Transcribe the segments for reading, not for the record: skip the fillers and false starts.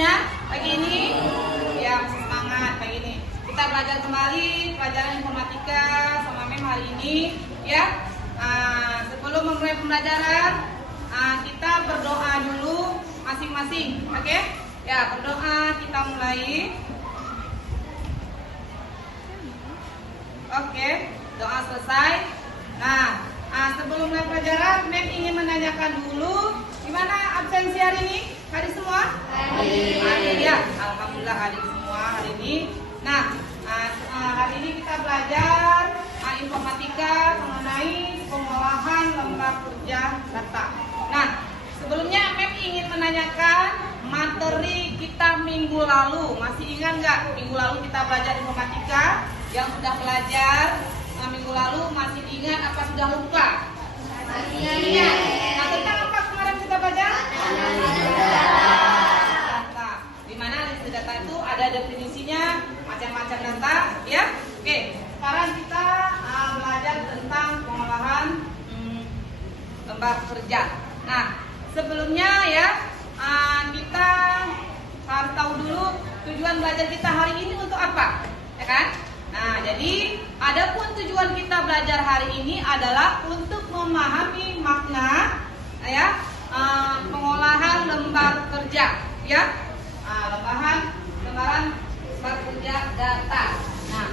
semuanya pagi ini? Ya, semangat pagi ini. Kita belajar kembali pelajaran informatika sama Mem hari ini ya. Sebelum memulai pembelajaran, kita berdoa dulu masing-masing, oke? Ya, berdoa kita mulai. Oke, doa selesai. Nah, sebelum mulai pelajaran, Mem ingin menanyakan dulu, gimana absensi hari ini? Hadir semua? Hadir ya, alhamdulillah hadir semua hari ini. Nah, hari ini kita belajar informatika mengenai pengolahan lembar kerja data. Nah, sebelumnya Mem ingin menanyakan materi kita minggu lalu. Masih ingat nggak minggu lalu kita belajar informatika? Yang sudah belajar minggu lalu masih ingat apa sudah lupa? Masih ingat. Nah, tentang apa kemarin kita belajar? Data. Di mana list data itu ada definisinya, macam-macam data, ya. Oke, sekarang kita belajar tentang pengolahan lembar kerja. Nah, sebelumnya ya kita harus tahu dulu tujuan belajar kita hari ini untuk apa, ya kan? Nah, jadi adapun tujuan kita belajar hari ini adalah untuk memahami makna ya pengolahan lembar kerja ya. Lembaran lembar kerja data. Nah,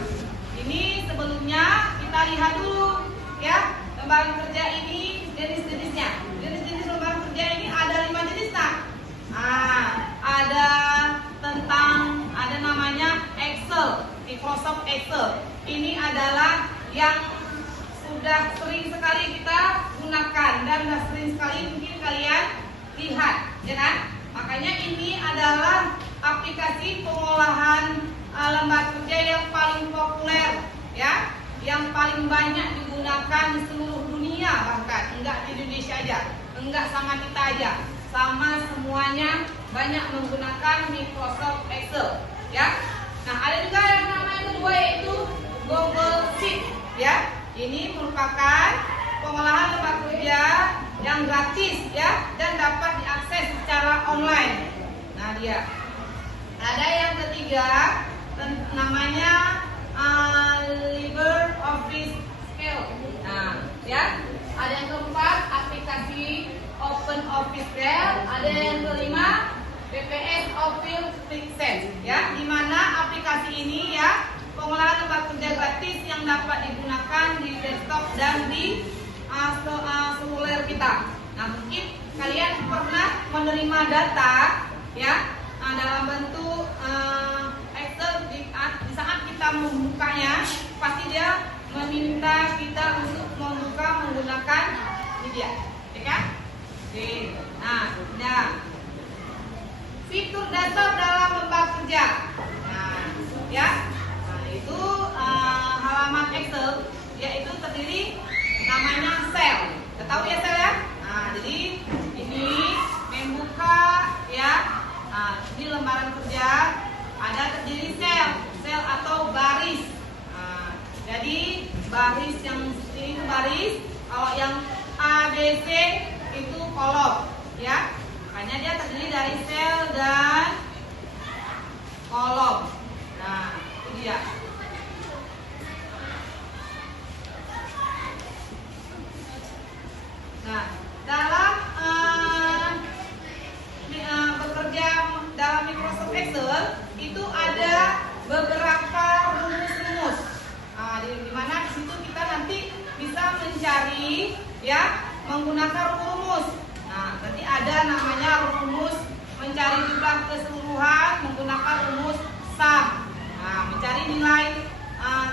ini sebelumnya kita lihat dulu ya lembaran kerja ini jenis-jenisnya. Jenis-jenis lembaran kerja ini ada 5 jenis ada namanya Excel, Microsoft Excel. Ini adalah yang sudah sering sekali kita gunakan dan sudah sering sekali mungkin kalian lihat, ya kan? Makanya ini adalah aplikasi pengolahan lembar kerja yang paling populer, ya, yang paling banyak digunakan di seluruh dunia, bahkan enggak di Indonesia aja, enggak sama kita aja, sama semuanya banyak menggunakan Microsoft Excel, ya. Nah, ada juga yang namanya kedua yaitu Google Sheet, ya. Ini merupakan pengolahan lembar kerja yang gratis, ya, dan dapat diakses secara online. Nah, dia. Ada yang ketiga namanya LibreOffice Calc. Nah, ya. Ada yang keempat aplikasi OpenOffice Calc. Ada yang kelima BPS Office Fixed, ya, di mana aplikasi ini ya pengolahan lembar kerja gratis yang dapat digunakan di desktop dan di seluler kita. Nah, mungkin kalian pernah menerima data ya dalam bentuk Excel di saat kita membukanya pasti dia meminta kita untuk membuka menggunakan ini dia, ya kan? Oke. Nah, fitur dasar dalam lembar kerja. Nah, ya. Nah, itu halaman Excel yaitu terdiri namanya sel. Kita tahu ya sel ya? Nah, jadi ini membuka ya. Nah, ini lembaran kerja ada terdiri sel atau baris. Nah, jadi baris yang ini itu baris, kalau yang ABC itu kolom, ya. Makanya dia terdiri dari sel dan kolom. Nah, itu dia. Nah, dalam bekerja dalam Microsoft Excel itu ada beberapa rumus-rumus. Nah, di mana di situ kita nanti bisa mencari ya menggunakan rumus. Nah, berarti ada namanya rumus mencari jumlah keseluruhan menggunakan rumus sum. Nah, mencari nilai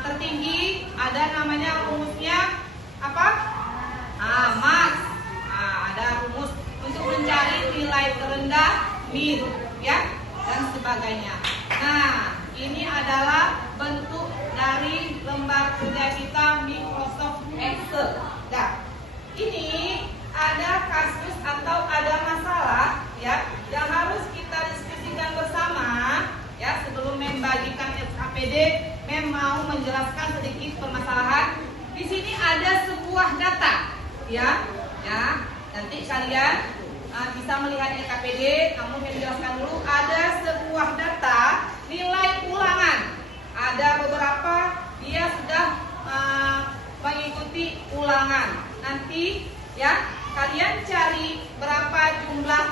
tertinggi ada namanya rumusnya apa? Max. Nah, ada rumus untuk mencari nilai terendah min, ya, dan sebagainya. Nah, ini adalah bentuk dari lembar kerja kita Microsoft Excel. Nah, ini ada kasus atau ada masalah ya yang harus kita diskusikan bersama ya sebelum membagikan SKPD. Mem mau menjelaskan sedikit permasalahan. Di sini ada sebuah data ya nanti kalian bisa melihat LKPD, namun yang dijelaskan dulu ada sebuah data nilai ulangan. Ada beberapa dia sudah mengikuti ulangan. Nanti ya kalian cari berapa jumlah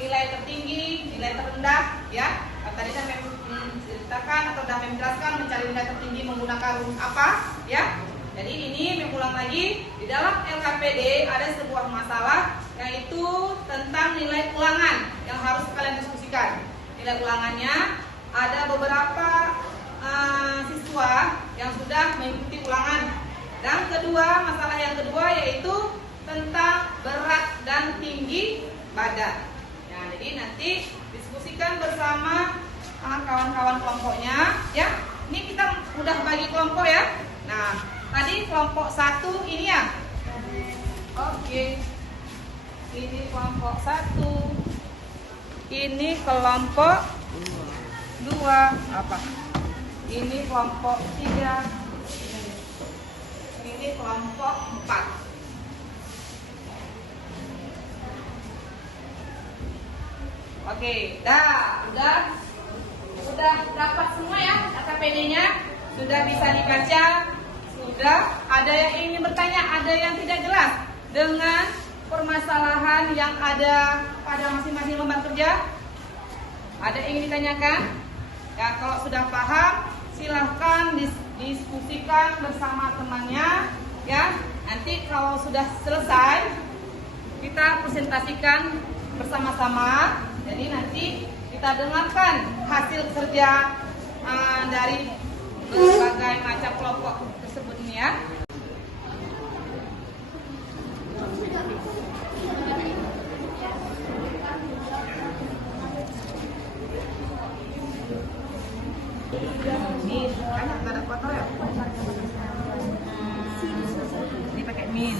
nilai tertinggi, nilai terendah ya. Tadi saya menceritakan atau sudah menjelaskan mencari nilai tertinggi menggunakan rumus apa ya. Jadi ini mengulang lagi, di dalam LKPD ada sebuah masalah yaitu tentang nilai ulangan yang harus kalian diskusikan. Nilai ulangannya ada beberapa siswa yang sudah mengikuti ulangan. Dan kedua, masalah yang kedua yaitu tentang berat dan tinggi badan. Nah, jadi nanti diskusikan bersama kawan-kawan kelompoknya ya. Ini kita udah bagi kelompok ya. Nah, tadi kelompok 1 ini ya. Oke. Ini kelompok 1. Ini kelompok 2 apa? Ini kelompok 3. Ini kelompok 4. Oke, udah dapat semua ya LKPD-nya, sudah bisa dibaca, sudah. Ada yang ingin bertanya, ada yang tidak jelas dengan permasalahan yang ada pada masing-masing lembar kerja? Ada yang ingin ditanyakan? Ya, kalau sudah paham, silahkan diskusikan bersama temannya ya. Nanti kalau sudah selesai, kita presentasikan bersama-sama. Jadi nanti kita dengarkan hasil kerja dari berbagai macam kelompok tersebut ini ya. Ini banyak nggak ada kotor ya? Ini pakai min.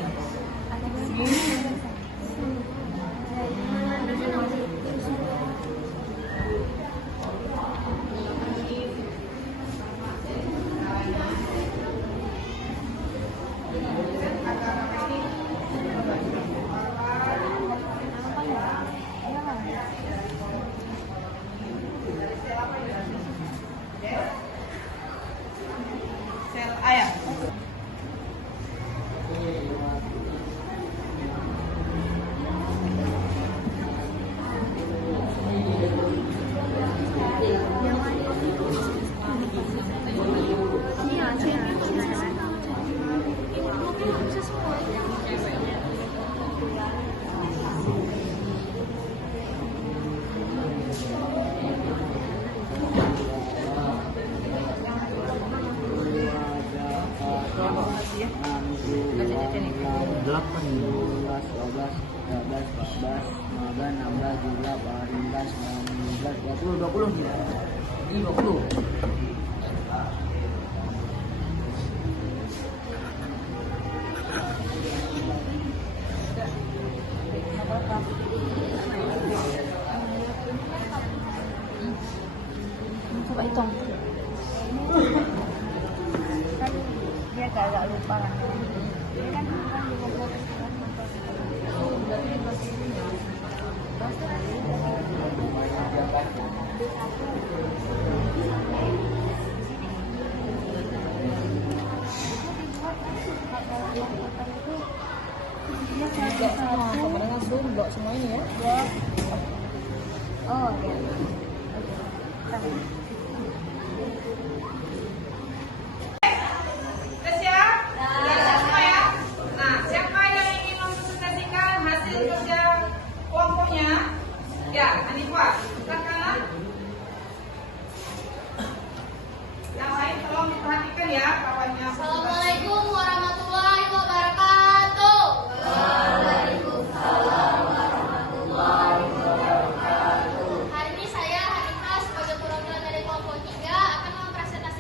Sel ayam. Ini 20. Coba hitung. Kan dia agak lupa kan. Ini kan Kemudian zoom blok semua ini ya. oh ya. Sudah siap? Sudah siap semua ya? Nah, siapa yang ingin mempresentasikan hasil kerja kelompoknya? Ya, Hanifah, silakan. Yang lain tolong diperhatikan ya kawannya. Assalamualaikum warahmatullahi wabarakatuh. Waalaikumsalam warahmatullahi wabarakatuh. Hari ini saya Hanifah sebagai perwakilan dari kelompok 3 akan mempresentasikan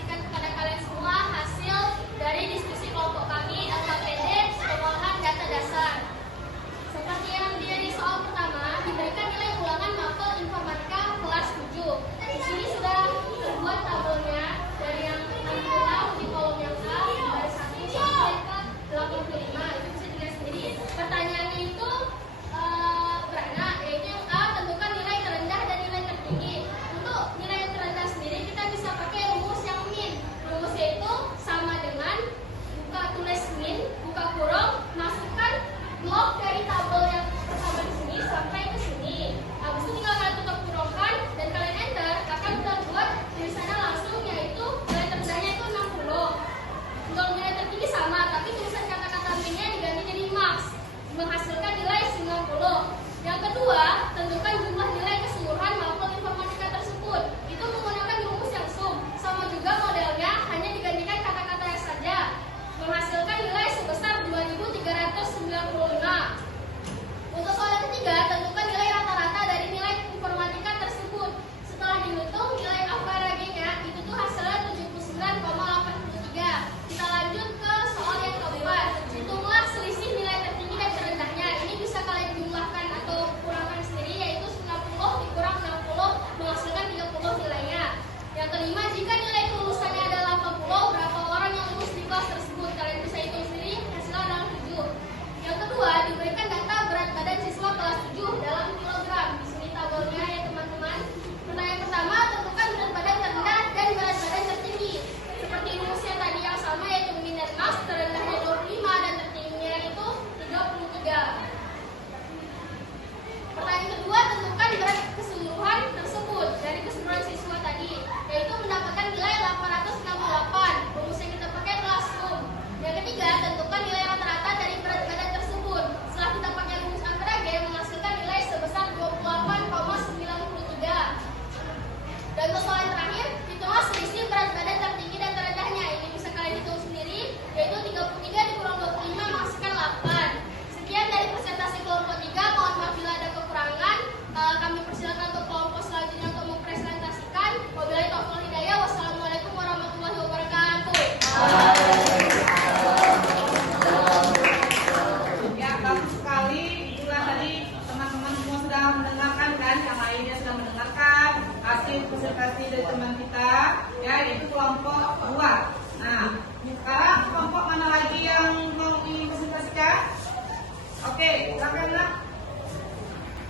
Oke, silakan nak.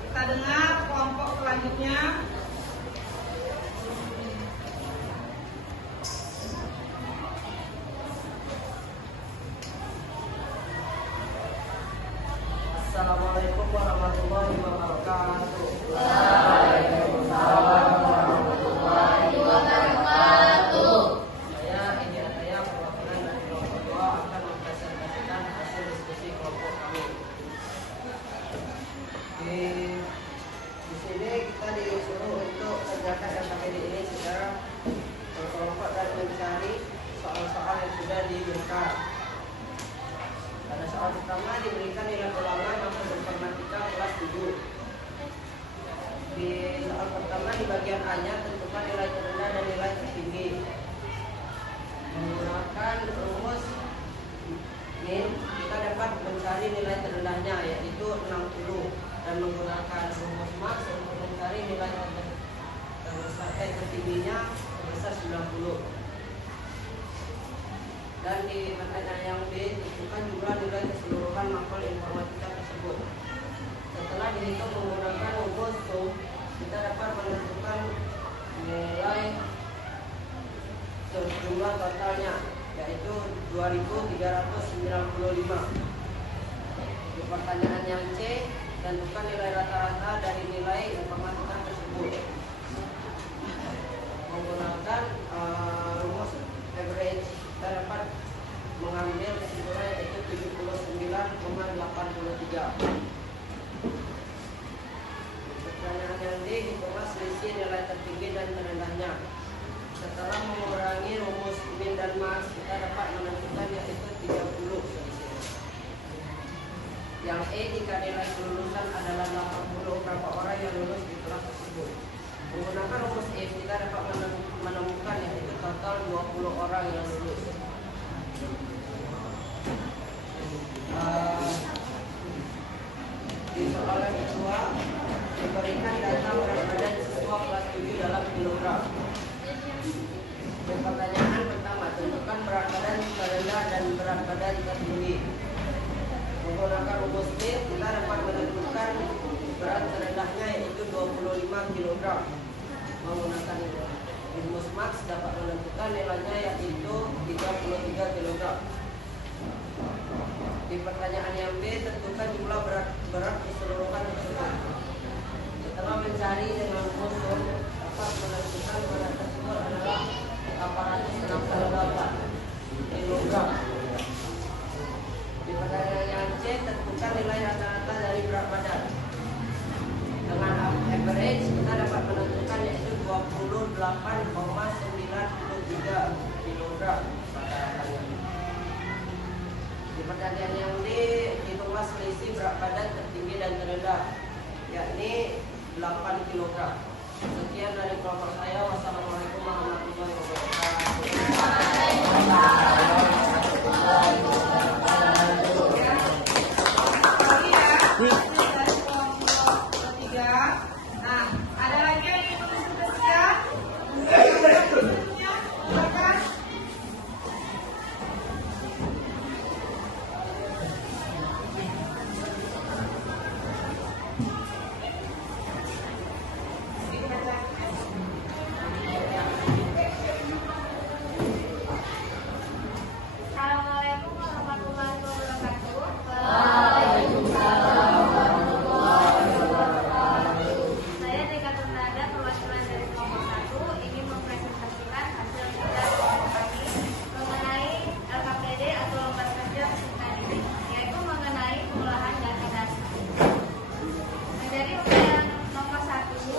Kita dengar kelompok selanjutnya. Assalamualaikum warahmatullahi wabarakatuh. Saya India Daya, perwakilan dari kelompok 2 akan mempresentasikan hasil diskusi kelompok kami. Di sini kita disuruh untuk kerjakan LKPD ini secara berkelompok dan mencari soal-soal yang sudah diberikan. Pada soal pertama diberikan nilai ulangan matematika kelas 7. Di soal pertama di bagian A-nya tentukan nilai terendah dan nilai tertinggi. Menggunakan rumus min kita dapat mencari nilai terendahnya yaitu 60 dan menggunakan rumus max untuk mencari nilai tertingginya sebesar 90. Dan di pertanyaan yang B tentukan jumlah nilai keseluruhan mapel informatika tersebut. Setelah dihitung menggunakan rumus sum, kita dapat menentukan nilai jumlah totalnya yaitu 2.395. Di pertanyaan yang C tentukan nilai rata-rata dari nilai informatika tersebut menggunakan rumus average. Kita dapat mengambil kesimpulan yaitu 79,83. Pertanyaan yang D hitunglah selisih nilai tertinggi dan terendahnya. Setelah mengurangi rumus min dan max kita dapat menentukan yaitu 30 selisihnya. Yang E jika nilai kelulusan adalah 80 berapa orang yang lulus di kelas tersebut. Menggunakan rumus F kita dapat menemukan yaitu total 20 orang yang lulus. Di soal yang kedua diberikan data berat badan siswa kelas 7 dalam kilogram. Di pertanyaan pertama tentukan berat badan terendah dan berat badan tertinggi. Menggunakan rumus B kita dapat menentukan berat terendahnya yaitu 25 kg. Menggunakan rumus max dapat menentukan nilainya yaitu 33 kg. Di pertanyaan yang B tentukan jumlah berat keseluruhan tersebut. Setelah mencari dengan rumus sum dapat menentukan berat tersebut adalah 868 kg. Di pertanyaan yang C tentukan nilai rata-rata dari berat badan. Dengan average kita dapat menentukan yaitu 28,93 kg rata-ratanya. Di pertanyaan yang D hitunglah selisih berat badan tertinggi dan terendah yakni 8 kg. Sekian dari kelompok saya. Wassalamualaikum warahmatullahi wabarakatuh. Nah, ada lagi yang ingin berdiskusikan? Silakan. Assalamualaikum warahmatullahi wabarakatuh. Saya Deka Ternada, perwakilan dari kelompok 1 ingin mempresentasikan hasil kerja kelompok kami mengenai LKPD atau lembar kerja peserta didik, yaitu mengenai pengolahan data dasar. Dari uraian nomor 1 itu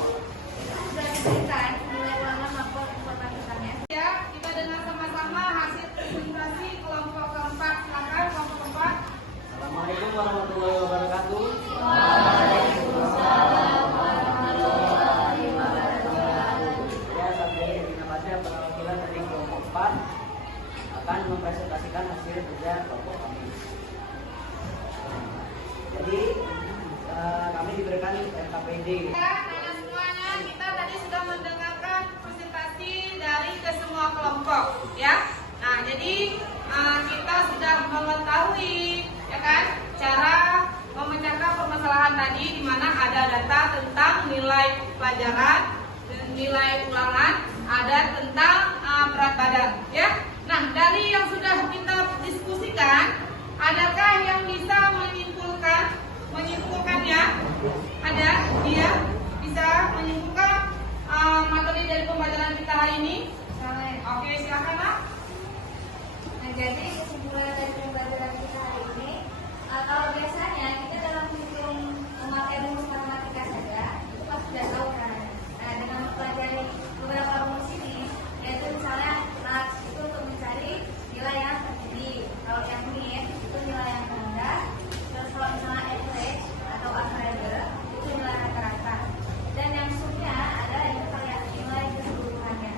sudah diberikan nilai ulangan mapel informatikanya. Ya, kita dengar sama-sama hasil presentasi kelompok keempat. Silakan kelompok keempat. Assalamualaikum warahmatullahi wabarakatuh. Ya, saya Nabatia, perwakilan dari kelompok 4 akan mempresentasikan hasil kerja kelompok kami. Jadi kami diberikan LKPD. Ya, nah semuanya kita tadi sudah mendengarkan presentasi dari ke semua kelompok, ya. Nah, jadi kita sudah mengetahui, ya kan, cara memecahkan nilai ulangan, ada tentang berat badan, ya. Nah, dari yang sudah kita diskusikan, adakah yang bisa menyimpulkannya? Ada? Dia bisa menyimpulkan materi dari pembelajaran kita hari ini? Oke, silakan, Nak. Nah, jadi kesimpulan dari pembelajaran kita hari ini, kalau biasanya kita dalam kurikulum memakai rumus matematika saja, itu pasti sudah tahu kan. Nah, dengan mempelajari beberapa rumus ini, yaitu misalnya max itu untuk mencari nilai yang tertinggi, kalau yang min itu nilai yang rendah, terus kalau misalnya average atau average itu nilai rata-rata, dan yang subnya adalah yang kita lihat nilai keseluruhannya.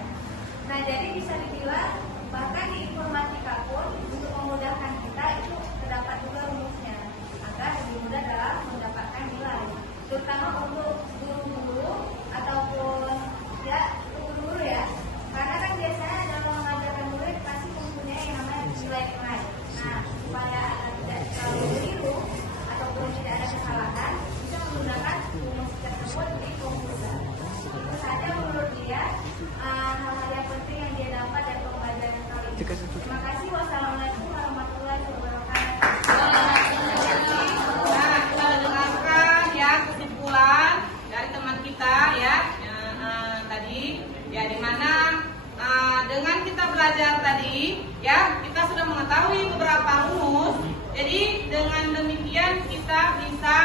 Nah, jadi bisa dibilang bahkan di informatika pun untuk memudahkan kita itu terdapat juga rumusnya agar lebih mudah dalam mendapatkan nilai, terutama untuk guru-guru ataupun ya guru-guru ya, karena kan biasanya dalam mengajarkan murid pasti mempunyai yang namanya nilai-nilai. Nah, supaya agar tidak terlalu keliru ataupun tidak ada kesalahan, bisa menggunakan rumus tersebut di komputer. Itu saja menurut dia hal-hal yang penting yang dia dapat dari pembelajaran kali ini. Terima kasih. Wassalamualaikum warahmatullahi wabarakatuh. Nah, kita dengarkan ya kesimpulan dari teman kita ya, tadi ya, dimana dengan kita belajar tadi ya, kita sudah mengetahui beberapa rumus. Jadi dengan demikian kita bisa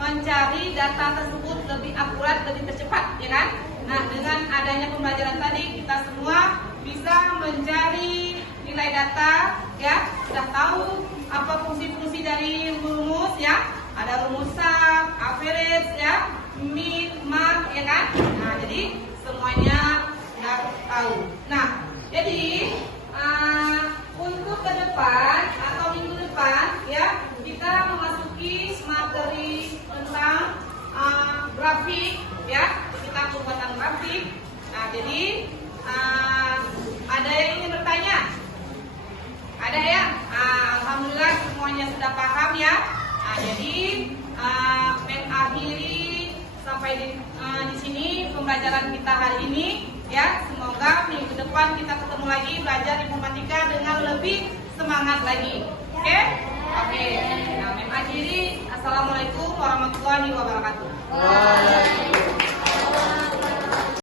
mencari data tersebut lebih akurat, lebih tercepat, ya kan? Nah, dengan adanya pembelajaran tadi, kita semua bisa mencari nilai data, ya, sudah tahu apa fungsi-fungsi dari rumus, ya. Ada rumus sum, average, ya, min, mark, ya kan? Nah, jadi semuanya sudah tahu. Nah, jadi untuk ke depan atau minggu depan, ya, kita memasuki materi tentang grafik, ya, kita pembuatan grafik. Nah, jadi ada yang ingin bertanya? Ada ya? Alhamdulillah semuanya sudah paham ya. Nah, jadi mengakhiri sampai di sini pembelajaran kita hari ini ya. Semoga minggu depan kita ketemu lagi belajar informatika dengan lebih semangat lagi. Oke? Oke. Nah, mengakhiri. Assalamualaikum warahmatullahi wabarakatuh.